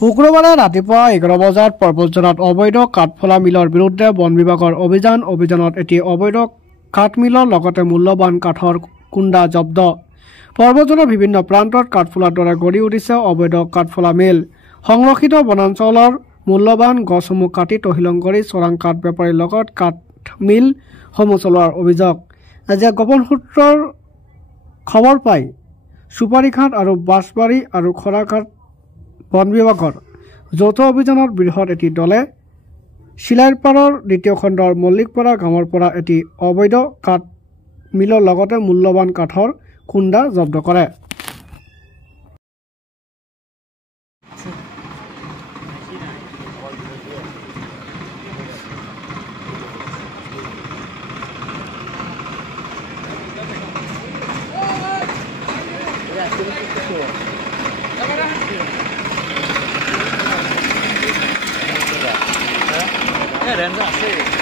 শুক্ৰবাৰে ৰাতিপুৱা 11 বজাত পৰ্বতজনত অবৈধ কাঠফলা মিলৰ বিৰুদ্ধে বন বিভাগৰ অভিযানত এটি অবৈধ কাঠ মিলৰ লগতে মূল্যৱান কাঠৰ কুণ্ডা জব্দ। পৰ্বতজনৰ বিভিন্ন প্ৰান্তত কাঠফুলাৰ দৰে গঢ়ি উঠিছে অবৈধ কাঠফলা মিল। সংৰক্ষিত বনাঞ্চলৰ মূল্যৱান গছসমূহ কাটি তহিলং কৰি চোৰাং কাঠ বেপাৰীৰ লগত কাঠ মিলসমূহ চলোৱাৰ অভিযোগ। আজি গোপন সূত্ৰৰ খবৰ পাই সুপাৰীঘাট আৰু বাঁশবাৰী আৰু খৰাঘাট বন বিভাগৰ যৌথ অভিযানত বৃহৎ এটি দলে শিলাইপাৰৰ দ্বিতীয় খণ্ডৰ মল্লিকপাৰা গাঁৱৰ পৰা এটি অবৈধ কাঠ মিলৰ লগতে মূল্যৱান কাঠৰ কুণ্ডা জব্দ কৰে।人是